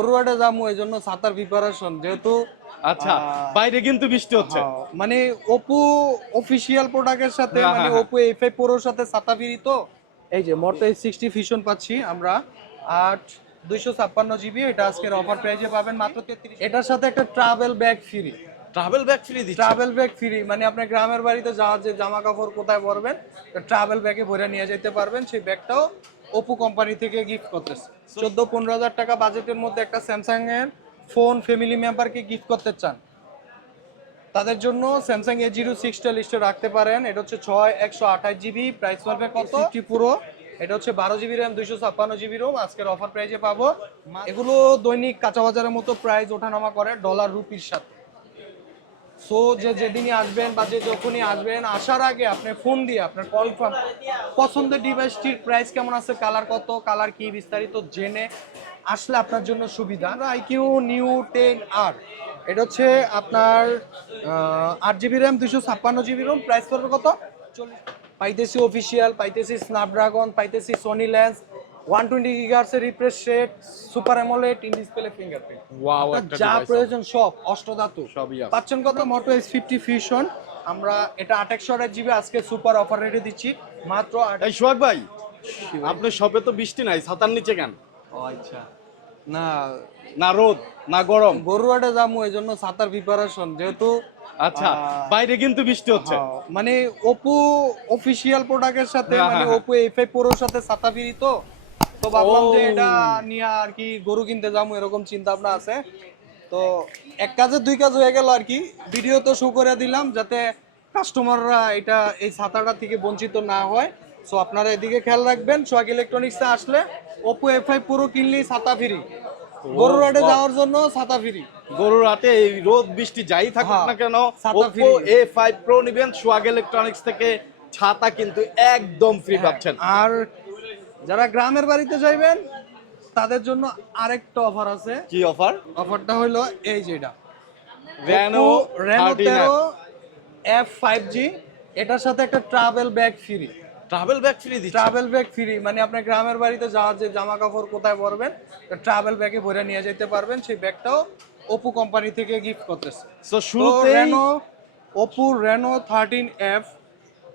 বড়ুয়াটে যাব এই জন্য ছাতার প্রিপারেশন যেহেতু আচ্ছা বাইরে কিন্তু বৃষ্টি হচ্ছে। হ্যাঁ, মানে ওপো অফিসিয়াল প্রোডাক্টের সাথে হ্যাঁ, মানে ওপো এফআই প্রোর সাথে ছাতা ফ্রি তো? এই যে এই সিক্সটি ফিশন পাচ্ছি আমরা আট দুইশো ছাপ্পান্ন জিবি এটা আজকের অফার প্রাইজে পাবেন মাত্র তেত্রিশ। এটার সাথে একটা travel bag free travel bag free দিচ্ছে? ট্রাভেল ব্যাগ ফ্রি মানে আপনার গ্রামের বাড়িতে যাওয়ার যে জামা কাপড় কোথায় পরবেন ট্রাভেল ব্যাগে ভরে নিয়ে যেতে পারবেন সেই ব্যাগটাও ওপো কোম্পানি থেকে গিফট করতেছে। চোদ্দ পনেরো হাজার টাকা বাজেটের মধ্যে একটা স্যামসাং এর ফোন ফ্যামিলি মেম্বারকে গিফট করতে চান। তাদের জন্য স্যামসাং এ জিরো সিক্সটা লিস্টে রাখতে পারেন। এটা হচ্ছে ছয় একশো আঠাশ জিবি প্রাইস পড়বে কত? পুরো। এটা হচ্ছে বারো জিবি র্যাম দুইশো ছাপ্পান্ন জিবি রোম আজকের অফার প্রাইজে পাবো। এগুলো দৈনিক কাঁচা বাজারের মতো প্রাইস ওঠানামা করে ডলার রুপির সাথে। সো যে যেদিনই আসবেন বা যে যখনই আসবেন, আসার আগে আপনি ফোন দিয়ে, আপনার কল পছন্দের ডিভাইসটির প্রাইস কেমন আছে কালার কত কালার কি বিস্তারিত জেনে আসলে আপনার জন্য সুবিধা। আইকিউ নিউ টেন আর এটা হচ্ছে আপনার আট জিবি র্যাম দুশো ছাপ্পান্ন জিবি রোম প্রাইস পড়বে কত? পাইতেছি অফিসিয়াল পাইতেছি স্ন্যাপড্রাগন পাইতেছি Sony lens one twenty refresh rate super AMOLED in display fingerprint wow যা প্রয়োজন সব অষ্টধাতু। সবই আছে। পাচ্ছেন কত? মোটো এস ফিফটি ফিউশন আমরা এটা জিবি আজকে সুপার অফার রেটে দিচ্ছি। মাত্র এই সোহাগ ভাই আপনার শপে তো বৃষ্টি নাই ছাতার নিচে কেন? ও আচ্ছা। না। না রোদ না গরম। বড়ুয়াটে যাব এই জন্য ছাতার প্রিপারেশন যেহেতু আচ্ছা বাইরে কিন্তু বৃষ্টি হচ্ছে। হ্যাঁ, মানে ওপো অফিসিয়াল প্রোডাক্টের সাথে হ্যাঁ, মানে ওপো এফআই প্রোর সাথে ছাতা ফ্রি তো তো ভাবলাম যে এটা নিয়ে আর কি গরু কিনতে যাব এরকম চিন্তা ভাবনা আছে। তো এক কাজে দুই কাজ হয়ে গেল আর কি। ভিডিও তো শো করে দিলাম যাতে কাস্টমাররা এটা এই ছাতাটা থেকে বঞ্চিত না হয়। সো আপনারা এদিকে খেয়াল রাখবেন সোয়াগ ইলেকট্রনিক্সে আসলে ওপো এফআই প্রো কিনলেই ছাতা ফ্রি গরুরাটে যাওয়ার জন্য ছাতা ফ্রি গরুর হাটে এই রোদ বৃষ্টি যাই থাকুক হ্যাঁ, না কেন ওপো এ ফাইভ প্রো নিবেন সোয়াগ ইলেকট্রনিক্স থেকে ছাতা কিন্তু একদম ফ্রি পাচ্ছেন। আর যারা গ্রামের বাড়িতে যাইবেন তাদের জন্য আরেকটা অফার আছে। কি অফার? অফারটা হলো এই যেটা রেনো রেনো তেরো এফ ফাইভ জি এটার সাথে একটা travel bag free travel bag free দিচ্ছে? ট্রাভেল ব্যাগ ফ্রি মানে আপনার গ্রামের বাড়িতে যাওয়ার যে জামা কাপড় কোথায় পরবেন ট্রাভেল ব্যাগে ভরে নিয়ে যেতে পারবেন। সেই ব্যাগটাও ওপো কোম্পানি থেকে গিফট করতেছে। সো তো শুরুতেই Reno Oppo Reno thirteen F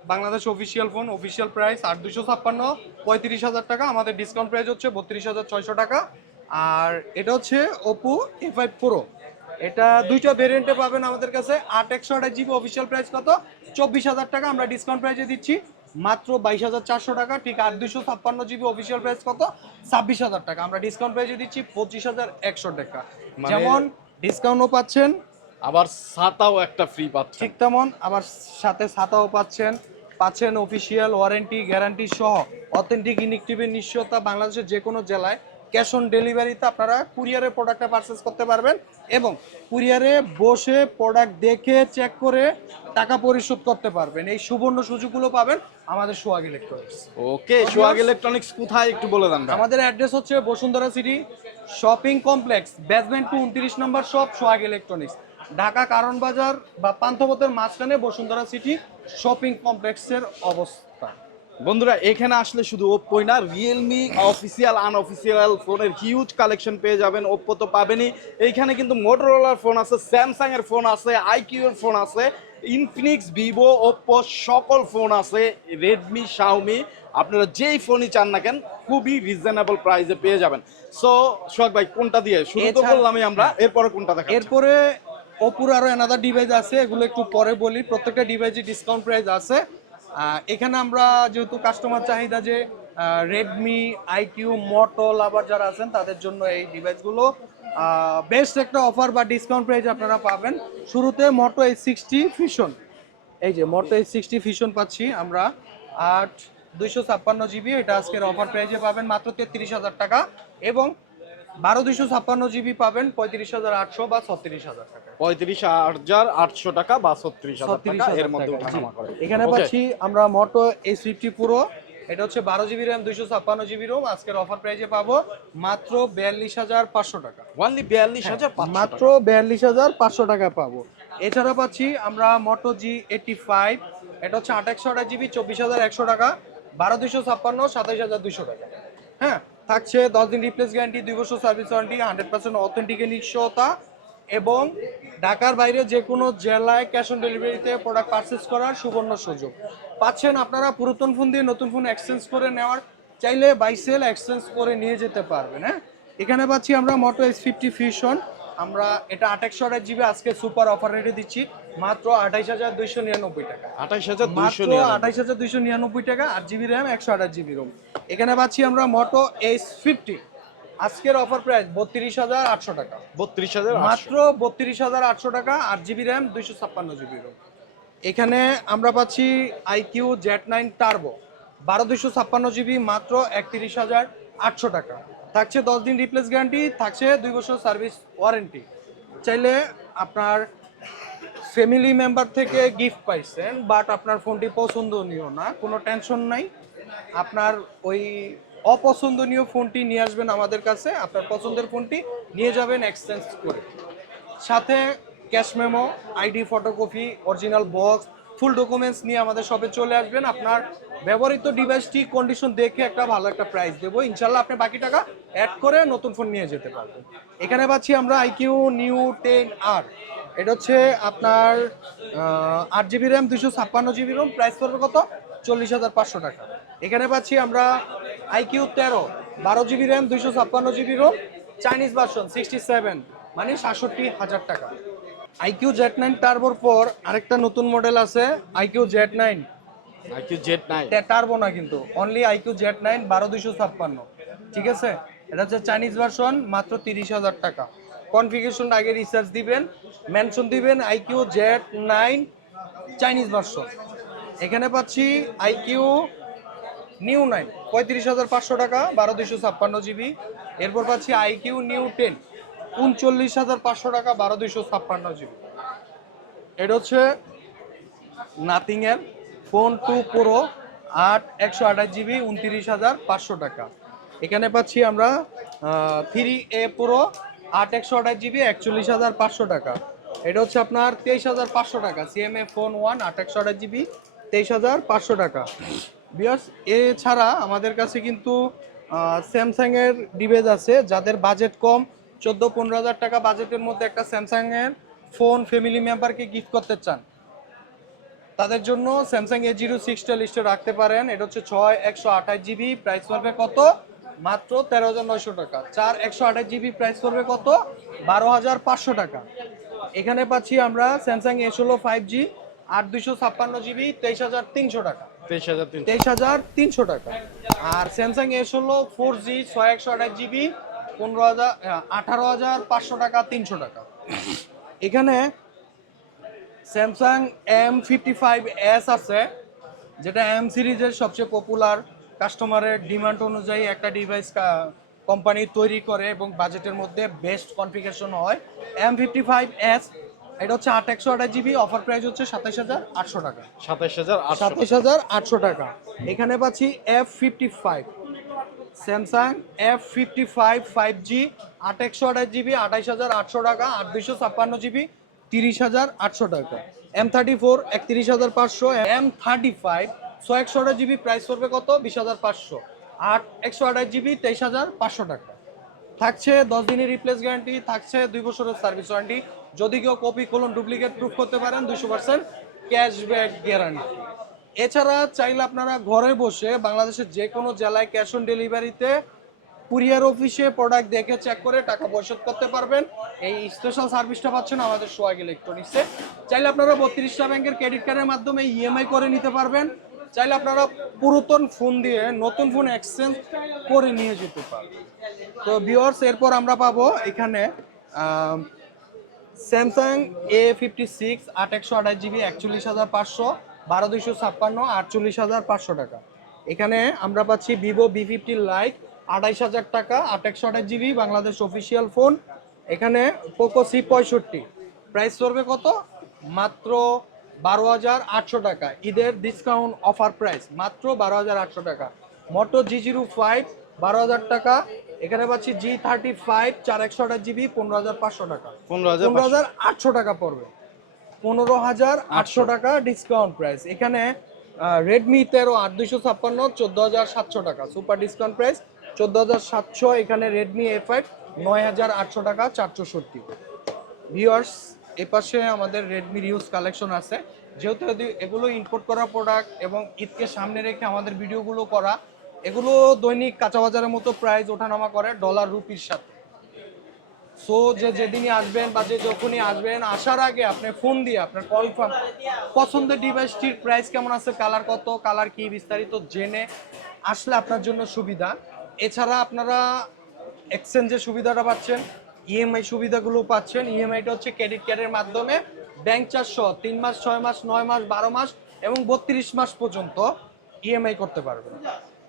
Bangladesh official phone official price আট দুশো ছাপ্পান্ন পঁয়ত্রিশ হাজার টাকা। আমাদের ডিসকাউন্ট প্রাইস হচ্ছে বত্রিশ হাজার ছয়শো টাকা। আর এটা হচ্ছে ওপো এ ফাইভ প্রো এটা দুইটা ভেরিয়েন্টে পাবেন আমাদের কাছে। আট একশো আট জিবি অফিসিয়াল প্রাইস কত? চব্বিশ হাজার টাকা আমরা ডিসকাউন্ট প্রাইসে দিচ্ছি। মাত্র বাইশ হাজার চারশো টাকা। ঠিক আট দুশো ছাপ্পান্ন জিবি অফিসিয়াল প্রাইস কত? ছাব্বিশ হাজার টাকা। আমরা ডিসকাউন্ট প্রাইসে দিচ্ছি পঁচিশ হাজার একশো টাকা। মানে- যেমন ডিসকাউন্টও পাচ্ছেন। আবার ছাতাও একটা ফ্রি পাচ্ছেন। ঠিক তেমন। আবার সাথে ছাতাও পাচ্ছেন। পাচ্ছেন অফিসিয়াল ওয়ারেন্টি গ্যারান্টি সহ অথেন্টিক ইনিকটিভের নিশ্চয়তা বাংলাদেশের যে কোনো জেলায়। ক্যাশ অন ডেলিভারিতে আপনারা কুরিয়ারে প্রোডাক্টটা পারচেস করতে পারবেন এবং কুরিয়ারে বসে প্রোডাক্ট দেখে চেক করে টাকা পরিশোধ করতে পারবেন। এই সুবর্ণ সুযোগগুলো পাবেন আমাদের Sohag electronics okay Sohag electronics কোথায় একটু বলে দেন আমাদের অ্যাড্রেস হচ্ছে Bashundhara city shopping complex basement two উনত্রিশ নম্বর শপ সোহাগ ইলেকট্রনিক্স ঢাকা কারণ বাজার বা পান্থপথের মাঝখানে বসুন্ধরা সিটি শপিং কমপ্লেক্সের অবস্থা। বন্ধুরা এখানে আসলে শুধু ওপ্পোই না রিয়েলমি অফিসিয়াল আনঅফিসিয়াল ফোনের হিউজ কালেকশন পেয়ে যাবেন। ওপ্পো তো পাবেনই। এইখানে কিন্তু মোটরোলার ফোন আছে স্যামসাং এর ফোন আছে আইকিউ এর ফোন আছে ইনফিনিক্স ভিভো ওপ্পো সকল ফোন আছে রেডমি শাওমি আপনারা যেই ফোনই চান না কেন খুবই রিজনেবল প্রাইসে পেয়ে যাবেন। সো সোহাগ ভাই কোনটা দিয়ে? শুরু তো করলামই আমরা এরপরে কোনটা দেখা এরপরে ওপুর আরও এনাদার ডিভাইস আছে, এগুলো একটু পরে বলি। প্রত্যেকটা ডিভাইসে ডিসকাউন্ট প্রাইস আছে। এখানে আমরা যেহেতু কাস্টমার চাহিদা যে রেডমি আইকিউ মটল আবার যারা আছেন, তাদের জন্য এই ডিভাইসগুলো বেস্ট একটা অফার বা ডিসকাউন্ট প্রাইস আপনারা পাবেন। শুরুতে মোটো এই সিক্সটি ফিশন এই যে মোটো এই সিক্সটি ফিশন পাচ্ছি আমরা। আট, দুইশো ছাপ্পান্ন জিবি এটা আজকের অফার প্রাইজে পাবেন মাত্র তেত্রিশ হাজার টাকা। এবং বারো দুইশো ছাপ্পান্ন জিবি পাবেন পঁয়ত্রিশ হাজার আটশো বা ছত্রিশ হাজার টাকা। পঁয়ত্রিশ হাজার আটশো টাকা বা ছত্রিশ হাজার এর মধ্যে টাকা, ওঠানামা জি। করে। এখানে পাচ্ছি আমরা মোটো এই সুইফটি পুরো এটা হচ্ছে বারো জিবি র্যাম দুইশো ছাপ্পান্ন জিবি রোম আজকের অফার প্রাইজে পাবো মাত্র বিয়াল্লিশ হাজার পাঁচশো টাকা। অনলি বিয়াল্লিশ হাজার মাত্র বিয়াল্লিশ হাজার পাঁচশো টাকা পাবো। এছাড়া পাচ্ছি আমরা মোটো জি এইটি ফাইভ এটা হচ্ছে আট একশো আঠাশ জিবি চব্বিশ হাজার একশো টাকা। বারো দুইশো ছাপ্পান্ন সাতাইশ হাজার দুইশো টাকা। হ্যাঁ থাকছে দশ দিন রিপ্লেস গ্যারান্টি দুই বছর service warranty hundred percent authentic নিশ্চয়তা এবং ঢাকার বাইরে যে কোনো জেলায় ক্যাশ অন ডেলিভারিতে প্রোডাক্ট পারচেস করার সুবর্ণ সুযোগ। পাচ্ছেন আপনারা পুরাতন ফোন দিয়ে নতুন ফোন এক্সচেঞ্জ করে নেওয়ার, চাইলে বাইসেল এক্সচেঞ্জ করে নিয়ে যেতে পারবেন হ্যাঁ? এখানে পাচ্ছি আমরা মোটো এস ফিফটি ফিউশন আমরা এটা আঠাশশো আঠাশ জিবি আজকে সুপার অফার রেটে দিচ্ছি মাত্র আঠাইশ হাজার দুইশো নিরানব্বই টাকা। আঠাইশ হাজার মাত্র আঠাইশ হাজার দুইশো নিরানব্বই টাকা আট জিবি র্যাম একশো আঠাশ জিবি রোম এখানে পাচ্ছি আমরা মোটো এস ফিফটি আজকের অফার প্রাইস বত্রিশ হাজার আটশো টাকা। বত্রিশ হাজার মাত্র বত্রিশ হাজার আটশো টাকা আট জিবি র্যাম দুইশো ছাপ্পান্ন জিবি রোম এখানে আমরা পাচ্ছি আইকিউ জেড নাইন টার্বো বারো দুইশো ছাপ্পান্ন জিবি মাত্র একত্রিশ হাজার আটশো টাকা। থাকছে দশ দিন রিপ্লেস গ্যারান্টি থাকছে দুই বছর সার্ভিস ওয়ারেন্টি চাইলে আপনার ফ্যামিলি মেম্বার থেকে গিফট পাইছেন বাট আপনার ফোনটি পছন্দনীয় না, কোনো টেনশন নাই। আপনার ওই অপছন্দনীয় ফোনটি নিয়ে আসবেন আমাদের কাছে, আপনার পছন্দের ফোনটি নিয়ে যাবেন এক্সচেঞ্জ করে। সাথে cash memo ID photocopy original box full documents নিয়ে আমাদের শপে চলে আসবেন। আপনার ব্যবহৃত ডিভাইসটি কন্ডিশন দেখে একটা ভালো একটা প্রাইস দেবো। ইনশাল্লাহ আপনি বাকি টাকা অ্যাড করে নতুন ফোন নিয়ে যেতে পারবেন। এখানে পাচ্ছি আমরা আইকিউ নিউ টেন আর এটা হচ্ছে আপনার আট জিবি র্যাম দুশো ছাপ্পান্ন জিবি রোম প্রাইস পড়বে কত? চল্লিশ হাজার পাঁচশো টাকা। এখানে পাচ্ছি আমরা আইকিউ তেরো, বারো জিবি র্যাম দুইশো ছাপ্পান্ন GB ROM Chinese version sixty seven মানে সাতষট্টি হাজার টাকা। আইকিউ জেড নাইন টার্বোর পর আরেকটা নতুন মডেল আছে iQOO Z nine iQOO Z nine turbo না কিন্তু অনলি আইকিউ জেড নাইন, বারো দুইশো ছাপ্পান্ন। ঠিক আছে? এটা হচ্ছে চাইনিজ ভার্সন মাত্র তিরিশ হাজার টাকা। কনফিগারেশন আগে রিসার্চ দিবেন মেনশন দিবেন, iQOO Z nine Chinese version এখানে পাচ্ছি আইকিউ নিউ নাইন, পঁয়ত্রিশ হাজার পাঁচশো টাকা, বারো দুইশো ছাপ্পান্ন জিবি। এরপর পাচ্ছি আইকিউ নিউ টেন, উনচল্লিশ হাজার পাঁচশো টাকা, বারো দুইশো ছাপ্পান্ন জিবি। এটা হচ্ছে নাথিং এর ফোন টু প্রো আট একশো আঠাশ জিবি উনত্রিশ হাজার পাঁচশো টাকা। এখানে পাচ্ছি আমরা থ্রি এ প্রো আট একশো আঠাশ জিবি একচল্লিশ হাজার পাঁচশো টাকা। এটা হচ্ছে আপনার তেইশ হাজার পাঁচশো টাকা। সিএমএ ফোন ওয়ান আট একশো আঠাশ জিবি তেইশ হাজার পাঁচশো টাকা। বিয়ার্স এছাড়া আমাদের কাছে কিন্তু স্যামসাং এর ডিভাইস আছে, যাদের বাজেট কম, চোদ্দ পনেরো হাজার টাকা বাজেটের মধ্যে একটা স্যামসাংয়ের ফোন ফ্যামিলি মেম্বারকে গিফট করতে চান। তাদের জন্য স্যামসাং এ জিরো সিক্সটা লিস্টে রাখতে পারেন। এটা হচ্ছে ছয় একশো আঠাশ জিবি প্রাইস পড়বে কত? মাত্র তেরো হাজার নয়শো টাকা। চার একশো আঠাশ জিবি প্রাইস পড়বে কত? বারো হাজার পাঁচশো টাকা। এখানে পাচ্ছি আমরা স্যামসাং এ ষোলো ফাইভ জি আট দুশো ছাপ্পান্ন জিবি তেইশ হাজার তিনশো টাকা। তেইশ হাজার তিনশো। টাকা। আর স্যামসাং এস হলো ফোর জি ছয় একশো আঠাশ জিবি পনেরো হাজার আঠারো হাজার পাঁচশো টাকা তিনশো টাকা। এখানে Samsung M fifty five S আছে যেটা এম সিরিজের সবচেয়ে পপুলার কাস্টমারের ডিমান্ড অনুযায়ী একটা ডিভাইস কোম্পানি তৈরি করে এবং বাজেটের মধ্যে বেস্ট কনফিগারেশন হয়। এম ফিফটি ফাইভ এস এটা হচ্ছে আট একশো আঠাশ জিবি অফার প্রাইস হচ্ছে সাতাশ হাজার আটশো টাকা। সাতাইশ হাজার সাতাশ হাজার আটশো টাকা। এখানে পাচ্ছি F fifty five Samsung F fifty five five G আট একশো আঠাশ জিবি আঠাইশ হাজার আটশো টাকা আট দুইশো ছাপ্পান্ন জিবি তিরিশ হাজার আটশো টাকা। এম থার্টি ফোর একত্রিশ হাজার পাঁচশো এম থার্টি ফাইভ ছয় একশো আঠাশ জিবি প্রাইস পড়বে কত? বিশ হাজার পাঁচশো। আট একশো আঠাশ জিবি তেইশ হাজার পাঁচশো টাকা। থাকছে দশ দিনের রিপ্লেস গ্যারান্টি থাকছে দুই বছরের সার্ভিস ওয়ারেন্টি যদি কেউ কপি কোলন ডুপ্লিকেট প্রুফ করতে পারেন দুশো পার্সেন্ট ক্যাশব্যাক গ্যারান্টি এছাড়া চাইলে আপনারা ঘরে বসে বাংলাদেশের যে কোনো জেলায় ক্যাশ অন ডেলিভারিতে কুরিয়ার অফিসে প্রোডাক্ট দেখে চেক করে টাকা পরিশোধ করতে পারবেন। এই স্পেশাল সার্ভিসটা পাচ্ছেন আমাদের সোয়াগ ইলেকট্রনিক্সে চাইলে আপনারা বত্রিশটা ব্যাংকের ক্রেডিট কার্ডের মাধ্যমে ইএমআই করে নিতে পারবেন। চাইলে আপনারা পুরাতন ফোন দিয়ে নতুন ফোন এক্সচেঞ্জ করে নিয়ে যেতে পারবেন। তো ভিওর্স এরপর আমরা পাবো এখানে স্যামসাং এ ফিফটি সিক্স আট একশো আঠাশ জিবি একচল্লিশ হাজার পাঁচশো, বারো দুইশো ছাপ্পান্ন, আটচল্লিশ হাজার পাঁচশো টাকা। এখানে আমরা পাচ্ছি ভিভো বি ফিফটি লাইট আঠাইশ হাজার টাকা আট একশো আঠাশ জিবি বাংলাদেশ অফিসিয়াল ফোন এখানে পোকো সি পঁয়ষট্টি। প্রাইস পড়বে কত? মাত্র বারো হাজার আটশো টাকা। ঈদের ডিসকাউন্ট অফার প্রাইস মাত্র বারো হাজার আটশো টাকা। মোটো জি জিরো ফাইভ বারো হাজার টাকা। এখানে পাচ্ছি জি থার্টি ফাইভ চার একশো আঠাশ জিবি পনেরো হাজার পাঁচশো টাকা। পনেরো হাজার পনেরো হাজার আটশো টাকা পড়বে। পনেরো হাজার আটশো। টাকা ডিসকাউন্ট প্রাইস এখানে রেডমি তেরো আট দুইশো ছাপ্পান্ন চোদ্দ হাজার সাতশো টাকা। সুপার ডিসকাউন্ট প্রাইস চোদ্দ হাজার সাতশো, এখানে রেডমি এ ফাইভ নয় হাজার আটশো টাকা চারশোষট্টি ভিওয়ার্স এ পাশে আমাদের রেডমির ইউজ কালেকশন আছে। যেহেতু এদি- এগুলো ইম্পোর্ট করা প্রোডাক্ট এবং ঈদকে সামনে রেখে আমাদের ভিডিওগুলো করা, এগুলো দৈনিক কাঁচা বাজারের মতো প্রাইস ওঠানামা করে ডলার রুপির সাথে। সো যে যেদিনই আসবেন বা যে যখনই আসবেন, আসার আগে আপনি ফোন দিয়ে, আপনার কনফার্ম পছন্দের ডিভাইসটির প্রাইস কেমন আছে কালার কত কালার কি বিস্তারিত জেনে আসলে আপনার জন্য সুবিধা। এছাড়া আপনারা এক্সচেঞ্জের সুবিধাটা পাচ্ছেন ইএমআই সুবিধাগুলো পাচ্ছেন। ইএমআইটা হচ্ছে ক্রেডিট কার্ডের মাধ্যমে ব্যাংক চারশো তিন মাস ছয় মাস নয় মাস বারো মাস এবং বত্রিশ মাস পর্যন্ত ইএমআই করতে পারবেন।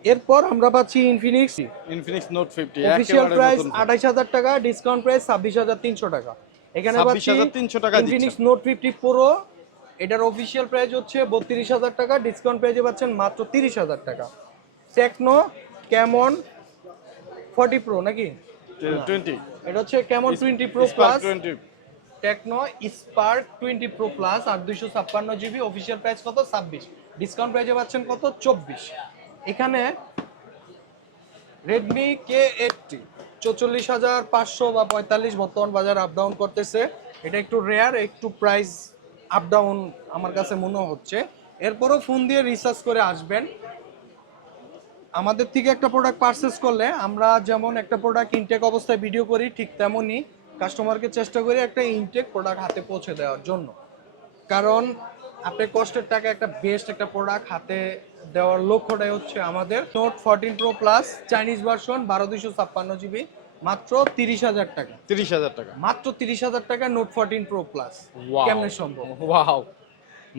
এরপর আমরা পাচ্ছি Infinix Infinix note fifty official price আঠাইশ হাজার টাকা ডিসকাউন্ট প্রাইস ছাব্বিশ হাজার তিনশো টাকা। এখানে 26,300 টাকা ইনফিনিক্স নোট ফিফটি প্রো এটার অফিসিয়াল প্রাইস হচ্ছে বত্রিশ হাজার টাকা ডিসকাউন্ট প্রাইসে পাচ্ছেন মাত্র তিরিশ হাজার টাকা। টেকনো কেমন ফর্টি প্রো নাকি? টোয়েন্টি এটা হচ্ছে কেমন twenty pro plus twenty Tecno Spark twenty pro plus আর দুইশো ছাপ্পান্ন জিবি অফিসিয়াল প্রাইস কত? ছাব্বিশ। ডিসকাউন্ট প্রাইসে পাচ্ছেন কত? চব্বিশ। এখানে রেডমি কে এইটটি চৌচল্লিশ হাজার পাঁচশো বা পঁয়তাল্লিশ বর্তমান বাজার আপ ডাউন করতেছে। এটা একটু রেয়ার একটু প্রাইস আপ ডাউন আমার কাছে মনে হচ্ছে। এরপরও ফোন দিয়ে রিসার্চ করে আসবেন। আমাদের থেকে একটা প্রোডাক্ট পারচেস করলে আমরা যেমন একটা প্রোডাক্ট ইনটেক অবস্থায় ভিডিও করি ঠিক তেমনই কাস্টমারকে চেষ্টা করি একটা ইনটেক প্রোডাক্ট হাতে পৌঁছে দেওয়ার জন্য। কারণ আপনি কষ্টের টাকা একটা বেস্ট একটা প্রোডাক্ট হাতে দেওয়ার লক্ষ্যটাই হচ্ছে আমাদের note fourteen pro plus Chinese version বারো দুইশো ছাপ্পান্ন জিবি মাত্র তিরিশ হাজার টাকা। তিরিশ হাজার টাকা। মাত্র তিরিশ হাজার টাকা নোট ফোরটিন প্রো প্লাস কেমন সম্ভব? ওয়াও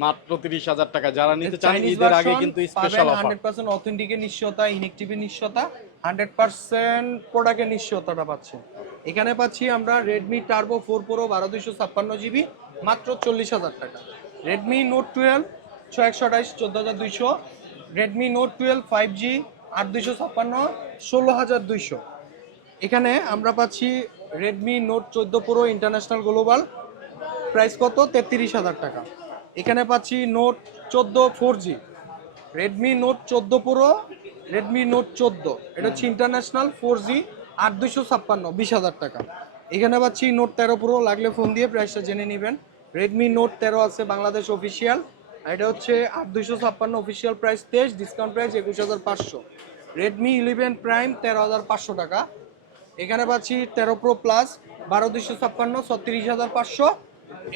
মাত্র তিরিশ হাজার টাকা। যারা নিতে চান ঈদের আগে কিন্তু স্পেশাল অফার হান্ড্রেড পার্সেন্ট অথেন্টিকের নিশ্চয়তা ইনেকটিভের নিশ্চয়তা হান্ড্রেড পার্সেন্ট প্রোডাক্টের নিশ্চয়তাটা পাচ্ছেন। এখানে পাচ্ছি আমরা রেডমি টার্বো ফোর প্রো বারো দুইশো ছাপ্পান্ন জিবি মাত্র চল্লিশ হাজার টাকা। রেডমি নোট টুয়েলভ ছয় একশো আঠাইশ চোদ্দ হাজার দুইশো। Redmi note twelve five G আট দুইশো ছাপ্পান্ন ষোলো হাজার দুইশো। এখানে আমরা পাচ্ছি রেডমি নোট চোদ্দ প্রো ইন্টারন্যাশনাল গ্লোবাল প্রাইস কত? তেত্রিশ হাজার টাকা। এখানে পাচ্ছি নোট চোদ্দ ফোর জি। রেডমি নোট চোদ্দ প্রো রেডমি নোট চোদ্দ। এটা হচ্ছে ইন্টারন্যাশনাল ফোর জি আট দুইশো ছাপ্পান্ন, বিশ হাজার টাকা। এখানে পাচ্ছি নোট তেরো প্রো লাগলে ফোন দিয়ে প্রাইসটা জেনে নেবেন। রেডমি নোট তেরো আছে বাংলাদেশ অফিসিয়াল এটা হচ্ছে আট দুইশো ছাপ্পান্ন অফিসিয়াল প্রাইস তেইশ ডিসকাউন্ট প্রাইস একুশ হাজার পাঁচশো। রেডমি ইলেভেন প্রাইম তেরো হাজার পাঁচশো টাকা। এখানে পাচ্ছি তেরো প্রো প্লাস বারো দুইশো ছাপ্পান্ন, ছত্রিশ হাজার পাঁচশো।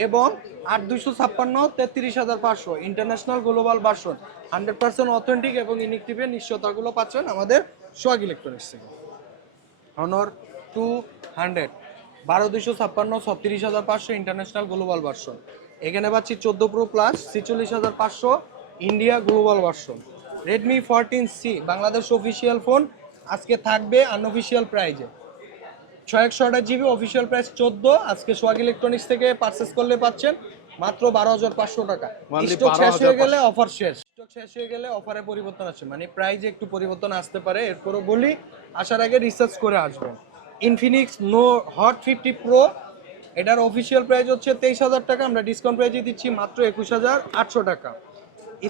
এবং আট দুইশো ছাপ্পান্ন, তেত্রিশ হাজার পাঁচশো international global version hundred percent authentic এবং ইনিকটিভের নিশ্চয়তাগুলো পাচ্ছেন আমাদের সোয়াগ ইলেকট্রনিক্স থেকে। অনর টু হান্ড্রেড বারো দুইশো ছাপ্পান্ন, ছত্রিশ হাজার পাঁচশো ইন্টারন্যাশনাল গ্লোবাল ভার্সন এখানে পাচ্ছি চোদ্দ প্রো প্লাস ছেচল্লিশ হাজার পাঁচশো India global version Redmi fourteen C Bangladesh official phone আজকে থাকবে আনঅফিসিয়াল প্রাইজে ছয় একশো আঠাশ জিবি অফিসিয়াল প্রাইস চোদ্দ। আজকে সোয়াগ ইলেকট্রনিক্স থেকে পারচেস করলে পাচ্ছেন মাত্র বারো হাজার পাঁচশো টাকা। স্টক শেষ হয়ে গেলে অফার শেষ। স্টক শেষ হয়ে গেলে অফারে পরিবর্তন আসে মানে প্রাইজে একটু পরিবর্তন আসতে পারে। এরপরও বলি আসার আগে রিসার্চ করে আসবেন Infinix no hot fifty pro এটার অফিসিয়াল প্রাইস হচ্ছে তেইশ হাজার টাকা। আমরা ডিসকাউন্ট প্রাইজে দিচ্ছি মাত্র একুশ হাজার আটশো টাকা।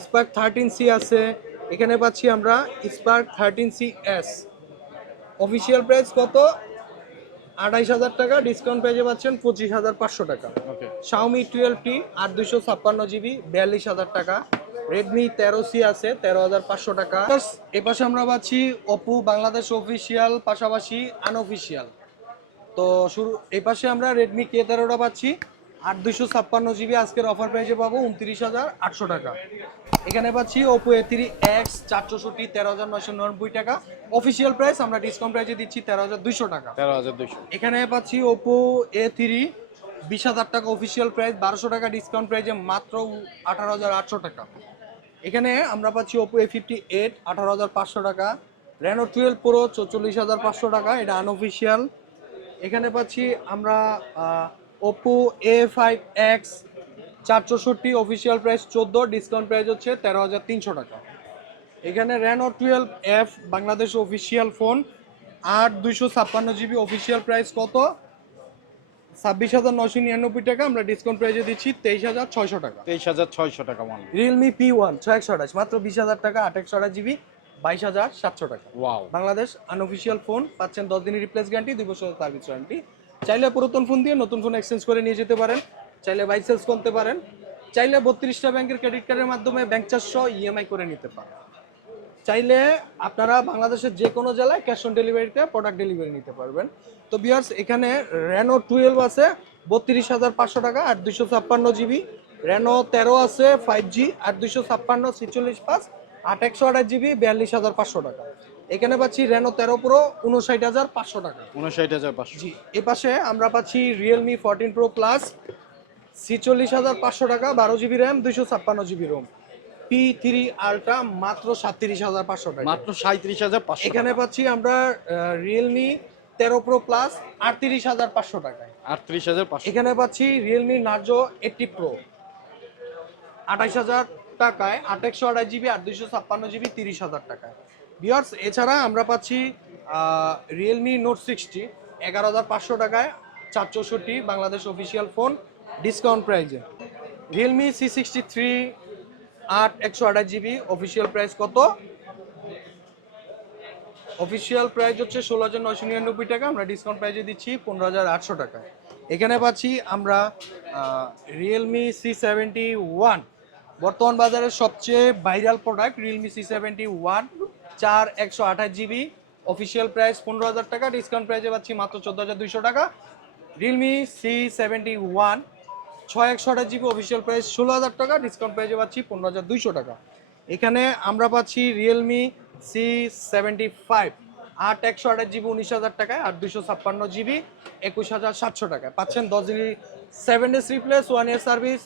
স্পার্ক থার্টিন সি আছে। এখানে পাচ্ছি আমরা Spark thirteen C S official price কত? আঠাইশ হাজার টাকা ডিসকাউন্ট পেয়ে পাচ্ছেন পঁচিশ হাজার পাঁচশো টাকা। ওকে শাওমি টুয়েলভ টি আট দুশো ছাপ্পান্ন জিবি বিয়াল্লিশ হাজার টাকা। রেডমি তেরো সি আছে তেরো হাজার পাঁচশো টাকা। এ পাশে আমরা পাচ্ছি ওপো বাংলাদেশ অফিসিয়াল পাশাপাশি আনঅফিসিয়াল তো শুরু এই পাশে আমরা রেডমি কে তেরোটা পাচ্ছি। আট দুশো ছাপ্পান্ন জিবি আজকের অফার প্রাইসে পাবো উনত্রিশ হাজার আটশো টাকা। এখানে পাচ্ছি ওপো এ থ্রি এক্স চারশোষট্টি তেরো হাজার নয়শো নিরানব্বই টাকা। অফিসিয়াল প্রাইস আমরা ডিসকাউন্ট প্রাইসে দিচ্ছি তেরো হাজার দুইশো টাকা। তেরো হাজার দুইশো। এখানে পাচ্ছি ওপো এ থ্রি বিশ হাজার টাকা অফিসিয়াল প্রাইস বারোশো টাকা ডিসকাউন্ট প্রাইসে মাত্র আঠারো হাজার আটশো টাকা। এখানে আমরা পাচ্ছি ওপো এ ফিফটি এইট আঠারো হাজার পাঁচশো টাকা। রেনো টুয়েলভ প্রো চৌচল্লিশ হাজার পাঁচশো টাকা এটা আনঅফিসিয়াল এখানে পাচ্ছি আমরা ওপো এ ফাইভ এক্স চারশোষট্টি অফিসিয়াল প্রাইস চোদ্দ ডিসকাউন্ট প্রাইস হচ্ছে তেরো হাজার তিনশো টাকা। এখানে Reno twelve F Bangladesh official phone আট দুইশো ছাপ্পান্ন জিবি অফিসিয়াল প্রাইস কত? ছাব্বিশ হাজার নশো নিরানব্বই টাকা আমরা ডিসকাউন্ট প্রাইসে দিচ্ছি তেইশ হাজার ছয়শো টাকা। তেইশ হাজার ছয়শো টাকা মান রিয়েলমি পি ওয়ান ছয় একশো আঠাশ মাত্র বিশ হাজার টাকা আট একশো আঠাশ জিবি বাইশ হাজার সাতশো টাকা। ওয়াও বাংলাদেশ আনঅফিসিয়াল ফোন পাচ্ছেন দশ দিনের রিপ্লেস গ্যারান্টি দুই বছরের সার্ভিস ওয়ারেন্টি চাইলে পুরাতন ফোন দিয়ে নতুন ফোন এক্সচেঞ্জ করে নিয়ে যেতে পারেন, চাইলে বাই সেলস করতে পারেন, চাইলে বত্রিশটা ব্যাংকের ক্রেডিট কার্ডের মাধ্যমে ব্যাংক চারশো ইএমআই করে নিতে পারেন। চাইলে আপনারা বাংলাদেশের যে কোনো জেলায় ক্যাশ অন ডেলিভারিতে প্রোডাক্ট ডেলিভারি নিতে পারবেন। তো বিয়ার্স এখানে রেনো টুয়েলভ আছে, বত্রিশ হাজার পাঁচশো টাকা, আর দুশো ছাপ্পান্ন জিবি রেনো তেরো আছে ফাইভ জি আর দুশো ছাপ্পান্ন, ছিচল্লিশ পাঁচ, আট একশো আঠাশ জিবি বিয়াল্লিশ হাজার পাঁচশো টাকা। এখানে পাচ্ছি রেনো তেরো প্রো উনষাট হাজার পাঁচশো টাকা। উনষাট হাজার পাঁচশো। জি এ পাশে আমরা পাচ্ছি রিয়েলমি ফোরটিন প্রো প্লাস ছিচল্লিশ হাজার পাঁচশো টাকা বারো জিবি র্যাম দুইশো ছাপ্পান্ন GB ROM P three ultra মাত্র সাতত্রিশ হাজার পাঁচশো টাকা। মাত্র সাঁত্রিশ হাজার পাঁচশো এখানে পাচ্ছি আমরা রিয়েলমি তেরো প্রো প্লাস আটত্রিশ হাজার পাঁচশো টাকায়। আটত্রিশ হাজার পাঁচশো। এখানে পাচ্ছি রিয়েলমি নার্জো এইটটি প্রো আঠাইশ হাজার টাকায় আট একশো আঠাশ জিবি আর দুইশো ছাপ্পান্ন জিবি তিরিশ হাজার টাকায়। বিয়ার্স এছাড়া আমরা পাচ্ছি রিয়েলমি নোট সিক্সটি এগারো হাজার পাঁচশো টাকায় চার চৌষট্টি বাংলাদেশ অফিসিয়াল ফোন ডিসকাউন্ট প্রাইজে রিয়েলমি সি সিক্সটি থ্রি আট, একশো আঠাশ জিবি অফিসিয়াল প্রাইস কত? অফিসিয়াল প্রাইস হচ্ছে ষোলো হাজার নয়শো নিরানব্বই টাকা, আমরা ডিসকাউন্ট প্রাইজে দিচ্ছি পনেরো হাজার আটশো টাকা। এখানে পাচ্ছি আমরা রিয়েলমি সি সেভেন্টি ওয়ান বর্তমান বাজারের সবচেয়ে viral product Realme C seventy one চার একশো আঠাশ জিবি অফিসিয়াল প্রাইস পনেরো হাজার টাকা ডিসকাউন্ট প্রাইজে পাচ্ছি মাত্র চোদ্দ হাজার দুইশো টাকা। রিয়েলমি সি সেভেন্টি ওয়ান ছয় একশো আঠাশ জিবি অফিসিয়াল প্রাইস ষোলো হাজার টাকা ডিসকাউন্ট প্রাইজে পাচ্ছি পনেরো হাজার দুইশো টাকা। এখানে আমরা পাচ্ছি রিয়েলমি সি সেভেন্টি ফাইভ আট একশো আঠাশ জিবি উনিশ হাজার টাকায় আর দুশো ছাপ্পান্ন জিবি, একুশ হাজার সাতশো টাকায়। পাচ্ছেন দশ GB seven days replace one year service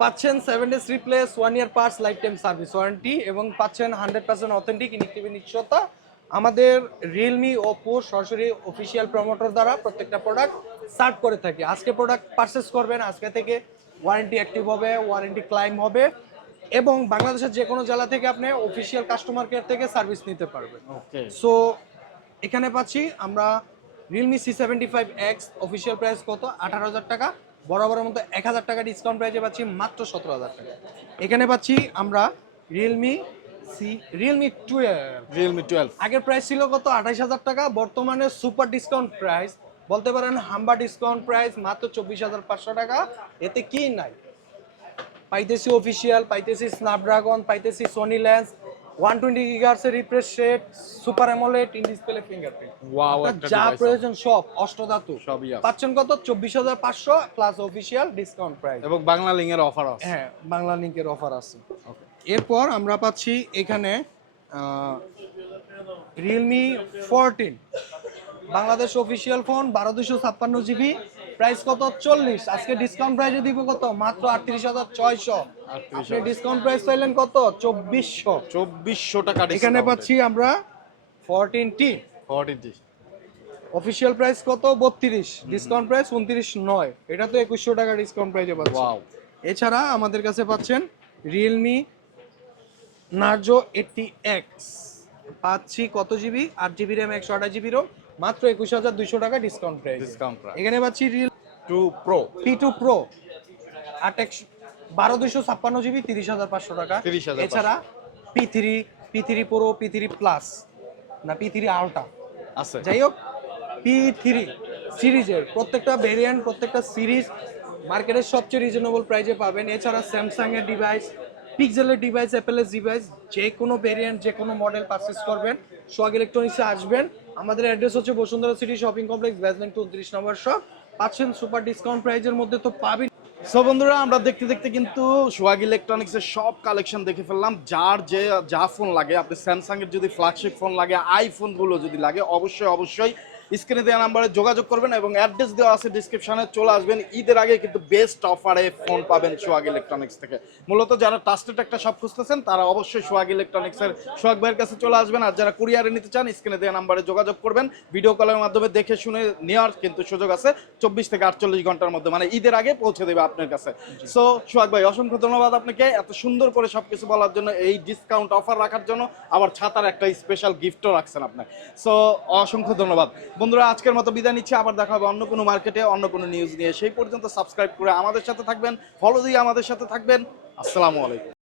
পাচ্ছেন seven days replace one year parts lifetime service warranty এবং পাচ্ছেন হান্ড্রেড পার্সেন্ট অথেন্টিক ইনিকটিভি নিশ্চয়তা। আমাদের রিয়েলমি ওপো সরাসরি অফিসিয়াল প্রমোটর দ্বারা প্রত্যেকটা প্রোডাক্ট সার্ভ করে থাকি। আজকে প্রোডাক্ট পারচেস করবেন আজকে থেকে ওয়ারেন্টি অ্যাক্টিভ হবে ওয়ারেন্টি ক্লাইম হবে এবং বাংলাদেশের যে কোনো জেলা থেকে আপনি অফিসিয়াল কাস্টমার কেয়ার থেকে সার্ভিস নিতে পারবেন। ওকে সো এখানে পাচ্ছি আমরা Realme C seventy five X official price কত? আঠারো হাজার টাকা। বরাবরের মতো এক হাজার টাকা ডিসকাউন্ট প্রাইসে পাচ্ছি মাত্র সতেরো হাজার টাকা। এখানে পাচ্ছি আমরা Realme C Realme twelve Realme twelve আগের প্রাইস ছিল কত? আঠাইশ হাজার টাকা। বর্তমানে সুপার ডিসকাউন্ট প্রাইস বলতে পারেন হাম্বা ডিসকাউন্ট প্রাইস মাত্র চব্বিশ হাজার পাঁচশো টাকা। এতে কি নাই? পাইতেছি অফিসিয়াল পাইতেছি স্ন্যাপড্রাগন পাইতেছি Sony lens one twenty গিগার্সের refresh rate super AMOLED in display fingerprint wow যা প্রয়োজন সব অষ্টধাতু। সবই আছে। পাচ্ছেন কত? চব্বিশ হাজার পাঁচশো প্লাস অফিসিয়াল ডিসকাউন্ট প্রাইস এবং বাংলা লিঙ্কের অফার আছে। হ্যাঁ বাংলা লিঙ্কের অফার আছে। এরপর আমরা পাচ্ছি এখানে Realme fourteen Bangladesh official phone বারো দুশো ছাপ্পান্ন জিবি প্রাইস কত? চল্লিশ। আজকে ডিসকাউন্ট প্রাইসে দিব কত? মাত্র আটত্রিশ হাজার ছয়শো। আপনি ডিসকাউন্ট প্রাইস পাইলেন কত? চব্বিশশো। চব্বিশশো টাকা এখানে পাচ্ছি আমরা fourteen T forty official price কত? বত্রিশ। ডিসকাউন্ট প্রাইস উনত্রিশ নয়। এটা তো একুশশো টাকা ডিসকাউন্ট প্রাইসে পাচ্ছি। ওয়াও এছাড়া আমাদের কাছে পাচ্ছেন রিয়েলমি নার্জো এইটটি এক্স পাচ্ছি কত জিবি আট জিবি র্যাম একশো আঠাশ জিবি রোম মাত্র একুশ হাজার দুইশো টাকা ডিসকাউন্ট প্রাইস ডিসকাউন্ট প্রাইস এখানে পাচ্ছি real two pro P two pro আট একশো বারো দুইশো ছাপ্পান্ন জিবি তিরিশ হাজার পাঁচশো টাকা। 30,500 এছাড়া P three P three pro P three plus না পি থ্রি আলটা আছে। যাই হোক পি থ্রি সিরিজের প্রত্যেকটা ভেরিয়েন্ট প্রত্যেকটা সিরিজ মার্কেটের সবচেয়ে রিজনেবল প্রাইসে পাবেন। এছাড়া স্যামসাং এর ডিভাইস পিক্সেলের ডিভাইস অ্যাপেলের ডিভাইস যে কোনো ভেরিয়েন্ট যে কোনো মডেল পারচেস করবেন সোয়াগ ইলেকট্রনিক্সে আসবেন। আমাদের অ্যাড্রেস হচ্ছে Bashundhara city shopping complex basement উনত্রিশ নম্বর শপ পাচ্ছেন সুপার ডিসকাউন্ট প্রাইজের মধ্যে তো পাবেন। সো বন্ধুরা, আমরা দেখতে দেখতে কিন্তু সোয়াগ ইলেকট্রনিক্সের সব কালেকশন দেখে ফেললাম। যার যে, যা ফোন লাগে, আপনি স্যামসাংয়ের যদি ফ্ল্যাগশিপ ফোন লাগে আইফোনগুলো যদি লাগে, অবশ্যই অবশ্যই স্ক্রিনে দেওয়া নাম্বারে যোগাযোগ করবেন এবং অ্যাড্রেস দেওয়া আছে ডিসক্রিপশনে চলে আসবেন। ঈদের আগে কিন্তু বেস্ট অফারে ফোন পাবেন সোয়াগ ইলেকট্রনিক্স থেকে। মূলত যারা ট্রাস্টেড একটা শপ খুঁজতেছেন তারা অবশ্যই সোয়াগ ইলেকট্রনিক্সের সোয়াগ ভাইয়ের কাছে চলে আসবেন। আর যারা কুরিয়ারে নিতে চান স্ক্রিনে দেওয়া নাম্বারে যোগাযোগ করবেন। ভিডিও কলের মাধ্যমে দেখে শুনে নেওয়ার কিন্তু সুযোগ আছে চব্বিশ থেকে আটচল্লিশ ঘণ্টার মধ্যে। মানে ঈদের আগে পৌঁছে দেবে আপনার কাছে। সো সোহাগ ভাই অসংখ্য ধন্যবাদ আপনাকে এত সুন্দর করে সবকিছু বলার জন্য এই ডিসকাউন্ট অফার রাখার জন্য। আবার ছাতার একটা স্পেশাল গিফটও রাখছেন আপনি সো অসংখ্য ধন্যবাদ। বন্ধুরা, আজকের মতো বিদায় নিচ্ছি। আবার দেখা হবে অন্য কোনো মার্কেটে, অন্য কোনো নিউজ নিয়ে। সেই পর্যন্ত সাবস্ক্রাইব করে আমাদের সাথে থাকবেন ফলো দিয়ে আমাদের সাথে থাকবেন। আসসালামু আলাইকুম।